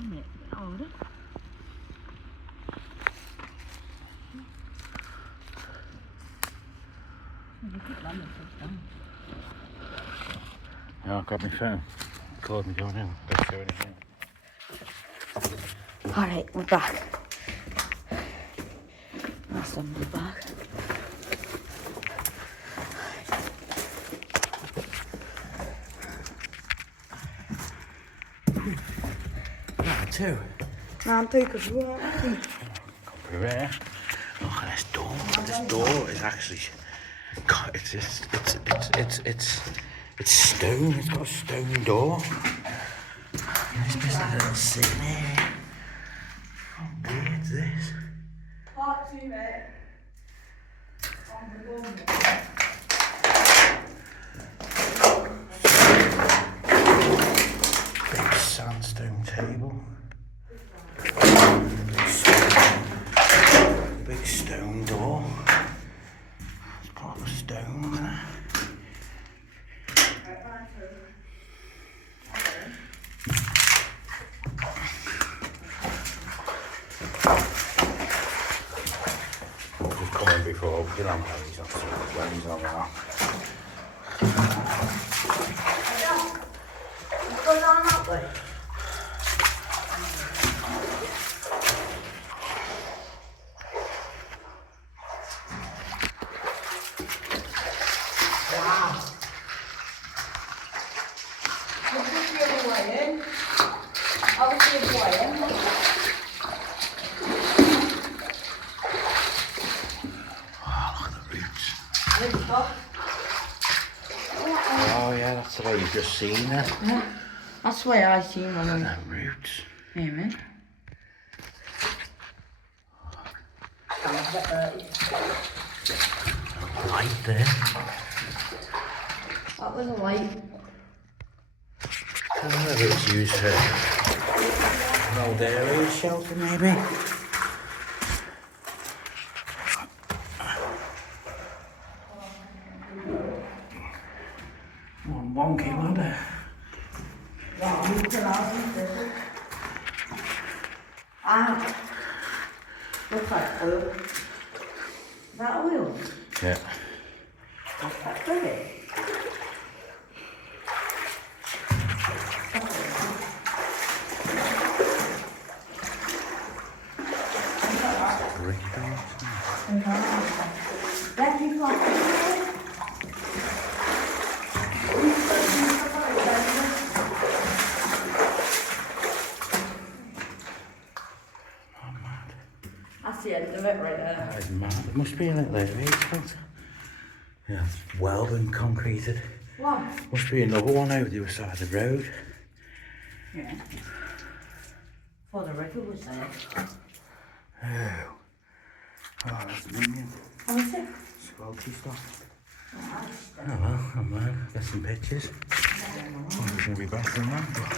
isn't it? A bit older. Yeah, I'll grab my phone. Record me going in. Don't show anything. Alright, we're back. That's on the back. Round two. Round two, because we're out. Come through here. Look at this door. This door is actually. God, it's stone. It's got a stone door. There's just a little sitting area. How weird's this? Part 2, mate. On the bum. Big sandstone table. Big stone door. It's proper stone, isn't it? We've come in before, we did on pennies, that's when he's on that. What's going on that way? Wow. Look at the other way in. Obviously the way in. Oh, look at the roots. Lift up. Oh yeah, that's the way you've just seen it. Yeah. That's the way I seen one of them. Them roots. Hey, man. Light there. That was a light. I don't know if it was used for an old area shelter maybe. One wonky ladder. Ah. Looks like oil. Is that oil? Yeah. That's that pretty. Brick doors. That you got. Oh, mad. That's the end of it right there. That is mad. It must be a little area, but yeah, it's well been concreted. What? Must be another one over the other side of the road. Yeah. For the river was there. Oh. Oh, that's minging. How was it? Squelchy stuff. Nice. Oh well, I'm get some pictures. I'm going to be better than that, but